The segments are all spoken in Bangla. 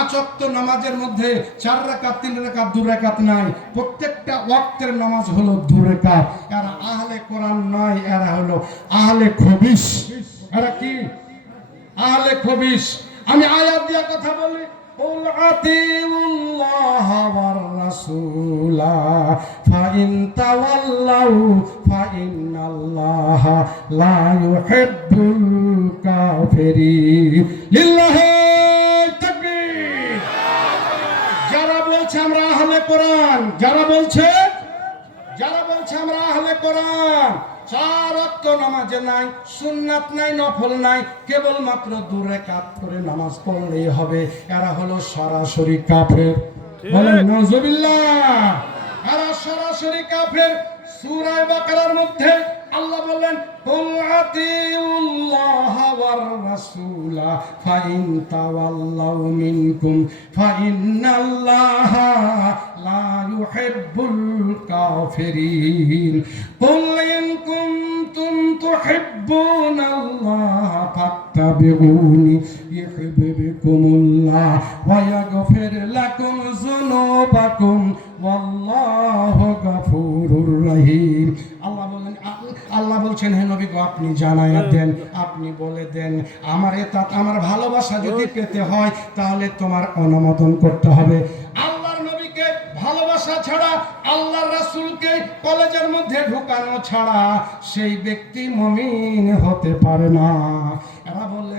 পাঁচ ওয়াক্ত নামাজের মধ্যে 4 রাকাত 3 রাকাত 2 রাকাত নাই, প্রত্যেকটা ওয়াক্তের নামাজ হলো 2 রাকাত। এরা আহলে কোরআন নয়, এরা হলো আহলে খবিশ। এরা কি? আহলে খবিশ। আমি আয়াত দিয়া কথা বলি, কুল আতিউল্লাহ ওয়ার রাসূলা ফাইন তাওয়াল্লাউ ফাইন্নাল্লাহা লা ইউহিব্বুল কাফিরিন। লিল্লাহি তাকবীর। যারা বলছে আমরা আহলে কোরআন, যারা বলছে আমরা আহলে কোরআন, 4 ওয়াক্ত নামাজে নাই, সুন্নাত নাই, নফল নাই, কেবলমাত্র 2 রাকাত করে নামাজ পড়লেই হবে, এরা হলো সরাসরি কাফের। বলেন নাউজুবিল্লাহ। এরা সরাসরি কাফের। সূরা বাকারার মধ্যে আল্লাহ বলেন, কুল আতিউল্লাহ ওয়ার রাসূলা ফাইন তাওয়াল্লাউ মিনকুম ফাইন্নাল্লাহা লা ইউহিব্বুল কাফিরিন। কুল ইন কুনতুম তুহিব্বুনাল্লাহ ফাত্তাবিউনি ইউহিব্বুকুমুল্লাহ ওয়া ইয়াগফির লাকুম যুনুবাকুম ওয়াল্লাহু গফুরুর রহিম। আল্লাহ বলছেন, হে নবী গো, আপনি জানায়া দেন, আপনি বলে দেন, আমার এতাত, আমার ভালোবাসা যদি পেতে হয় তাহলে তোমার অনুমোদন করতে হবে। আল্লাহর নবীকে ভালোবাসা ছাড়া, আল্লাহর রাসূলকে কলেজের মধ্যে ঢোকানো ছাড়া সেই ব্যক্তি মুমিন হতে পারে না। এরা বললে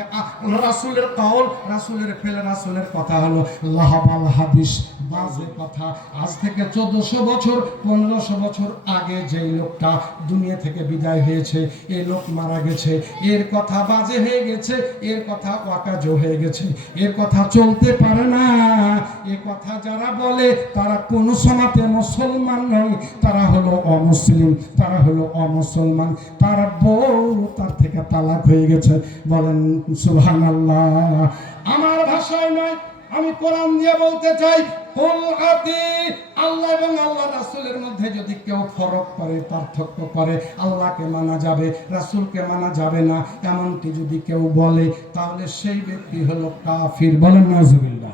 রাসূলের কওল, রাসূলের ফেল, রাসূলের কথা হলো লাহাবাল হাদিস, বাজে কথা। আজ থেকে 1400 বছর 1500 বছর আগে যেই লোকটা দুনিয়া থেকে বিদায় হয়েছে, এই লোক মারা গেছে, এর কথা বাজে হয়ে গেছে, এর কথা ওয়াকাজ হয়ে গেছে, এর কথা চলতে পারে না। এই কথা যারা বলে তারা কোন সমাতে মুসলমান নয়, তারা হলো অমুসলিম, তারা হলো অমুসলমান, তার বউ তার থেকে তালাক হয়ে গেছে। বলেন সুবহানাল্লাহ। আমার ভাষায় নয়, আমি কোরআন দিয়ে বলতে চাই, কুল আতি, আল্লাহ এবং আল্লাহ রাসূলের মধ্যে যদি কেউ ফরক করে, পার্থক্য করে, আল্লাহকে মানা যাবে, রাসূলকে মানা যাবে না, এমনটি যদি কেউ বলে, তাহলে সেই ব্যক্তি হলো কাফির। বলেন নাউজুবিল্লাহ।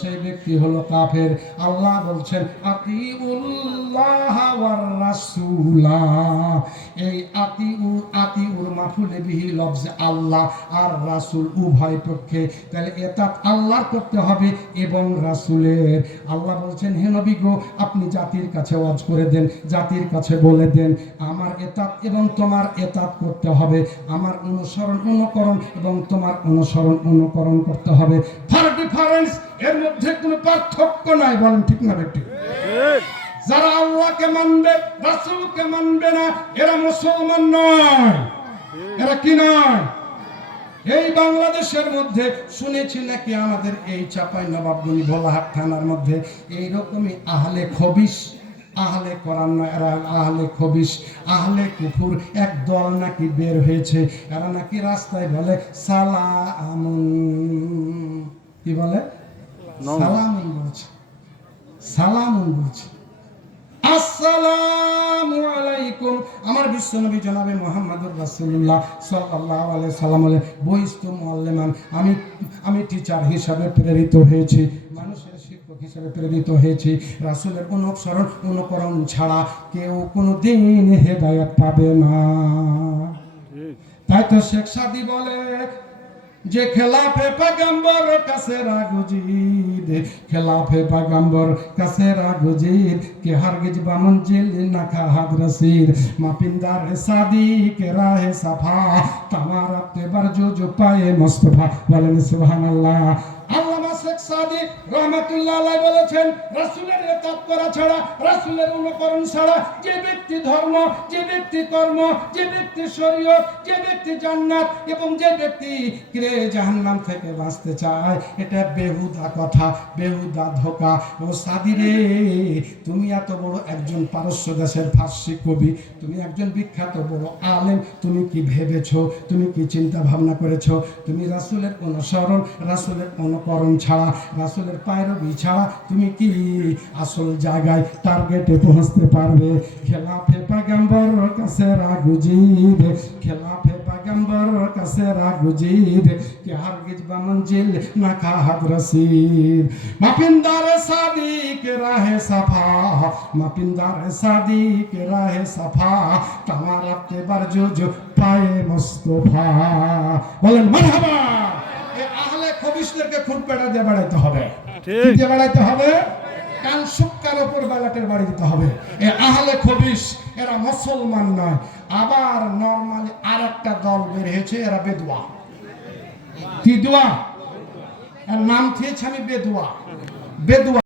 সেই ব্যক্তি হলো কাফের। আল্লাহ বলছেন, আতিউল্লাহ ওয়ার রাসূলা। এই আতিউর মাফুলে বিহি লফজ আল্লাহ আর রাসূল উভয় পক্ষে, তাহলে এতাত আল্লাহর করতে হবে এবং রাসূলের। আল্লাহ বলছেন, হে নবী গো, আপনি জাতির কাছে ওয়াজ করে দেন, জাতির কাছে বলে দেন, আমার এতাত এবং তোমার এতাত করতে হবে, আমার অনুসরণ অনুকরণ এবং তোমার অনুসরণ অনুকরণ করতে হবে। ফর ডিফারেন্স, এর মধ্যে কোনো পার্থক্য নাই। বলেন ঠিক না ঠিক? যারা আল্লাহকে মানবে, রাসূলকে মানবে না, এরা মুসলমান নয়। এরা কি নয়? এই বাংলাদেশের মধ্যে শুনেছি নাকি আমাদের এই চাঁপাইনবাবগঞ্জ ভোলাহাট থানার মধ্যে এইরকমই আহলে খবিশ, আহলে কোরআন নয়, এরা আহলে খবিশ, আহলে কুফুর এক দল নাকি বের হয়েছে। এরা নাকি রাস্তায় বলে সালামুন, কি বলে? সালামুন বলছে, সালামুন বলছে, আসসালামু আলাইকুম। আমার বিশ্বনবী জনাবে মুহাম্মদুর রাসূলুল্লাহ সাল্লাল্লাহু আলাইহি সাল্লাম বলে, বইস্তু মুআল্লিমান, আমি টিচার হিসাবে প্রেরিত হয়েছি, মানুষের শিক্ষক হিসাবে প্রেরিত হয়েছি। রাসূলের অনুসরণ অনুকরণ ছাড়া কেউ কোনোদিন হেদায়েত পাবে না। তাই তো শেখ সাদী বলে যে খেলাফে পয়গম্বর কাছে রাগুজিদ, খেলাফে পয়গম্বর কাছে রাগুজিদ কে হারগিজ বা মঞ্জিল না খাহাদ রসিদ, মাপিন্দার সাদি কে রাহে সাফা তামারা তে বরজু জো পায়ে মুস্তাফা। বলেন সুবহানাল্লাহ। আল্লামা শেখ সাদি রাহমাতুল্লাহ আলাইহি বলেছেন, রাসূলের ইতাআত করা ছাড়া, রাসূলের অনুকরণ ছাড়া যে ব্যক্তি ধর্ম, যে ব্যক্তি কর্ম, যে ব্যক্তি শরীয়ত, যে ব্যক্তি জান্নাত এবং যে ব্যক্তি জাহান্নাম থেকে বাঁচতে চায়, এটা বেহুদা কথা, বেহুদা ধোঁকা। ও সাদি রে, তুমি এত বড় একজন পারস্য দেশের ফার্সি কবি, তুমি একজন বিখ্যাত বড় আলেম, তুমি কি ভেবেছো, তুমি কি চিন্তা ভাবনা করেছো, তুমি রাসূলের অনুসরণ, রাসূলের অনুকরণ ছাড়া, রাসূলের পায়রবি ছাড়া তুমি কি আসল জায়গায় টার্গেটে পৌঁছতে পারবে? খেলাফে পয়গম্বর কাছে রাগুজিব, খেলাফে পয়গম্বর सबर कसे रागुजीद कि हरगिज बमंजिल न खाहत रसीद मपिंदार शादी के राहे सफा मपिंदार शादी के राहे सफा तमारा के बरजो जो पाए मुस्तफा बोलें मरहबा ए आहले खबीसদেরকে খুন পেড়া দিয়ে বাড়াইতে হবে ঠিক দিয়ে বাড়াইতে হবে কান সুক্কার উপর বালাটের বাড়ি দিতে হবে এ আহলে খবিস এরা মুসলমান নয় আবার নরমালি আরেকটা দল বের হয়েছে এরা বেদুয়া কি দোয়া এর নাম দিয়েছে আমি বেদুয়া বেদুয়া